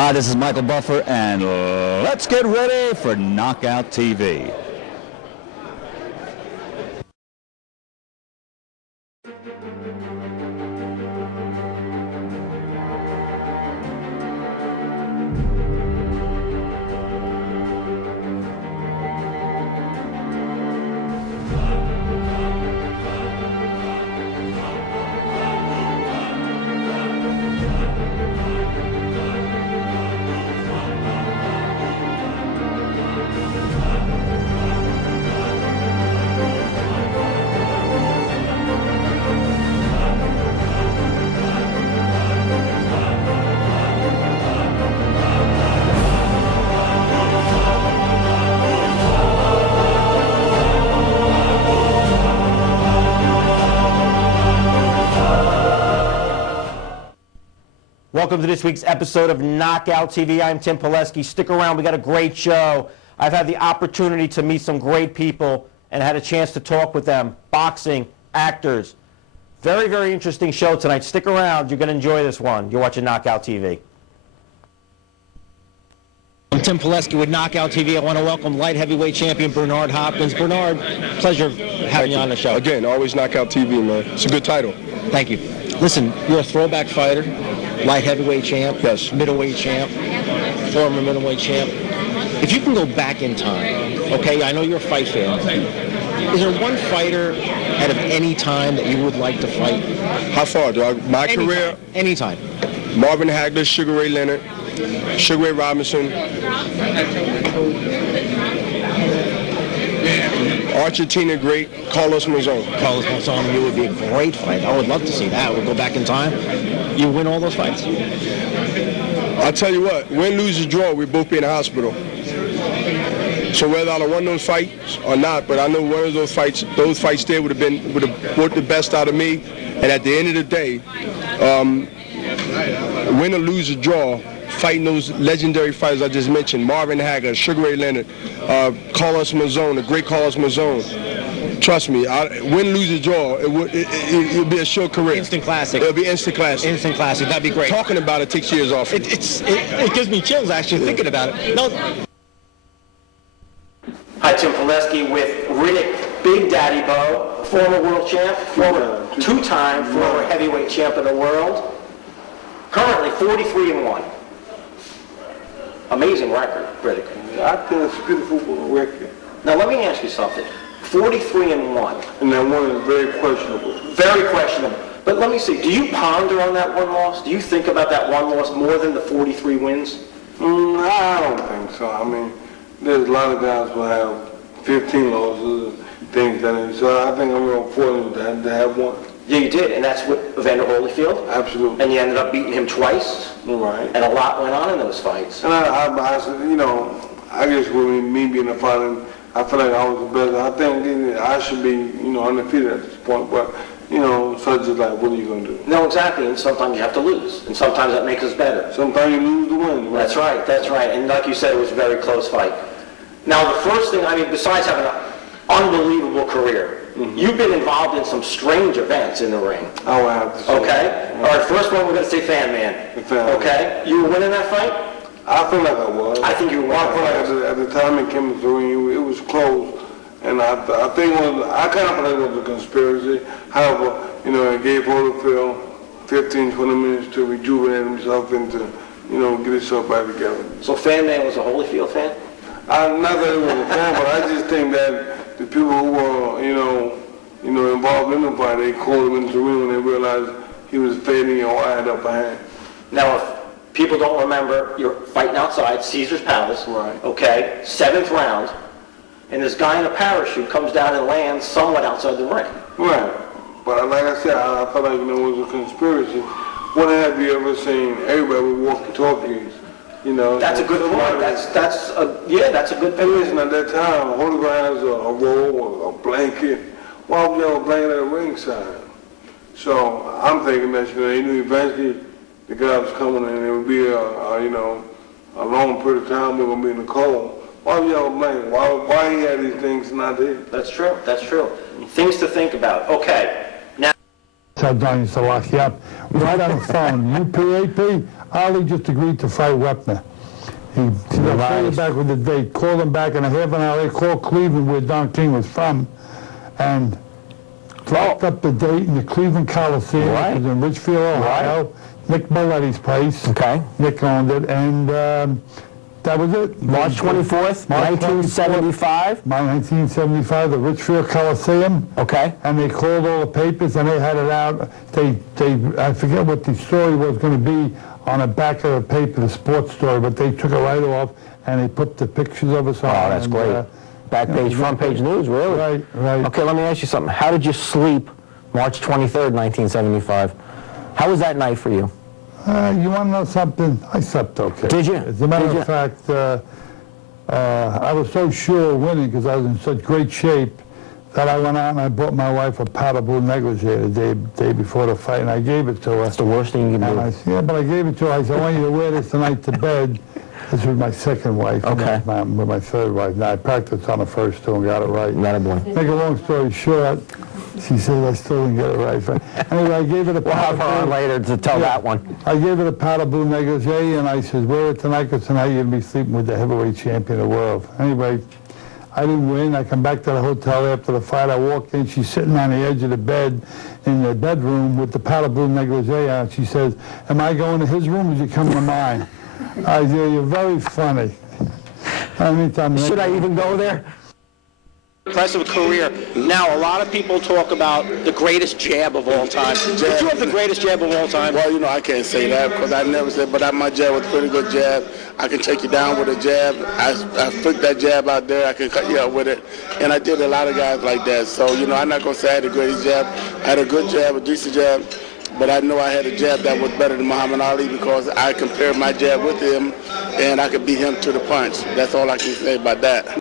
Hi, this is Michael Buffer, and let's get ready for Knockout TV. Welcome to this week's episode of Knockout TV. I'm Tim Pileski. Stick around. We got a great show. I've had the opportunity to meet some great people and had a chance to talk with them. Boxing, actors. Very, very interesting show tonight. Stick around. You're going to enjoy this one. You're watching Knockout TV. I'm Tim Pileski with Knockout TV. I want to welcome light heavyweight champion Bernard Hopkins. Bernard, pleasure having you on the show. Again, always Knockout TV, man. It's a good title. Thank you. Listen, you're a throwback fighter. Light heavyweight champ, yes. Middleweight champ, former middleweight champ. If you can go back in time, okay, I know you're a fight fan. Is there one fighter out of any time that you would like to fight? How far, dog? My career? Anytime. Marvin Hagler, Sugar Ray Leonard, Sugar Ray Robinson, Argentina great, Carlos Monzon. Carlos Monzon, you would be a great fight. I would love to see that. We'll go back in time. You win all those fights? I'll tell you what, win, lose, or draw, we'd both be in the hospital. So whether I'd have won those fights or not, but I know one of those fights there would have brought the best out of me. And at the end of the day, win or lose or draw, fighting those legendary fighters I just mentioned, Marvin Hagler, Sugar Ray Leonard, Carlos Monzon, the great Carlos Monzon. Trust me, win, lose, or draw, it would be a short career. Instant classic. It'll be instant classic. Instant classic. That'd be great. Talking about it takes years off. It gives me chills actually thinking about it. No. Hi, Tim Pileski with Riddick Big Daddy Bowe, former world champ, former two-time former heavyweight champ of the world. Currently 43-1. Amazing record, Riddick. I think it's a beautiful record. Now let me ask you something. 43-1. And that one is very questionable. Very questionable. But let me see, do you ponder on that one loss? Do you think about that one loss more than the 43 wins? I don't think so. I mean, there's a lot of guys who have 15 losses and things like that. So I think I'm real fortunate to have one. Yeah, you did, and that's with Evander Holyfield? Absolutely. And you ended up beating him twice? Right. And a lot went on in those fights. And I you know, I guess with me being a fighter, I feel like I was the best. I think I should be, you know, undefeated at this point. But, you know, so it's just like, what are you going to do? No, exactly. And sometimes you have to lose. And sometimes that makes us better. Sometimes you lose to win. Right? That's right. That's right. And like you said, it was a very close fight. Now, the first thing, I mean, besides having an unbelievable career, you've been involved in some strange events in the ring. I would have to say. Okay. All right, first one, we're going to say Fan Man. The Fan Man. Okay. You were winning that fight? I feel like I was. I think you were. I feel like at the time it came to the ring, it was close. And I think I kind of feel like it was a conspiracy. However, you know, it gave Holyfield 15, 20 minutes to rejuvenate himself and to, you know, get himself back together. So Fan Man was a Holyfield fan? Not that he was a fan, but I just think that the people who were, you know, involved in the fight, they called him into the ring when they realized he was fading or I had upper hand. Now, if people don't remember, you're fighting outside Caesar's Palace. Right. Okay, 7th round, and this guy in a parachute comes down and lands somewhat outside the ring. Right. But like I said, I felt like, you know, it was a conspiracy. When have you ever seen everybody with walkie-talkies? You know, that's a good point. That's a good point. And listen, at that time, Holyfield has a roll or a blanket. Why would you have a blanket at the ringside? So I'm thinking that, you know, they knew eventually the guy was coming and it would be a long period of time we're gonna be in the cold. Why would you have a blanket? Why he had these things not there? That's true. That's true. Things to think about. Okay. Now. Tell Donnie to lock you up. Right on the phone. UPAP, Ali just agreed to fight Wepner. He got back with the date, called him back in a half an hour. They called Cleveland, where Don King was from, and locked up the date in the Cleveland Coliseum, which was in Richfield, Ohio. Nick Belletti's place. Okay. Nick owned it, and that was it. March 24th, 1975? 1975, the Richfield Coliseum. Okay. And they called all the papers, and they had it out. I forget what the story was going to be on the back of the paper, the sports story, but they took it right off, and they put the pictures of us on. Oh, that's great. Back page, front page news, really? Right, right. Okay, let me ask you something. How did you sleep March 23rd, 1975? How was that night for you? You want to know something? I slept okay. Did you? As a matter of fact, I was so sure of winning because I was in such great shape that I went out and I bought my wife a powder blue negligee the day before the fight, and I gave it to her. That's the worst thing you can do. Yeah, but I gave it to her. I said, I want you to wear this tonight to bed. This was my second wife. Okay. With my third wife. Now, I practiced on the first two and got it right. Not a boy. Make a long story short, she said I still didn't get it right. Anyway, I gave it a powder blue. We'll have her on later to tell that one. I gave it a powder blue negligee, and I said, wear it tonight, because tonight you're going to be sleeping with the heavyweight champion of the world. Anyway, I didn't win. I come back to the hotel after the fight. I walked in. She's sitting on the edge of the bed in the bedroom with the powder blue negligee on. She says, am I going to his room, or is you coming to mine? I said, you're very funny. Should I even go there? Impressive career. Now, a lot of people talk about the greatest jab of all time. Did you have the greatest jab of all time? Well, you know, I can't say that because I never said, but my jab was a pretty good jab. I can take you down with a jab. I flicked that jab out there. I can cut you up with it. And I did a lot of guys like that. So, you know, I'm not going to say I had the greatest jab. I had a good jab, a decent jab. But I know I had a jab that was better than Muhammad Ali because I compared my jab with him, and I could beat him to the punch. That's all I can say about that.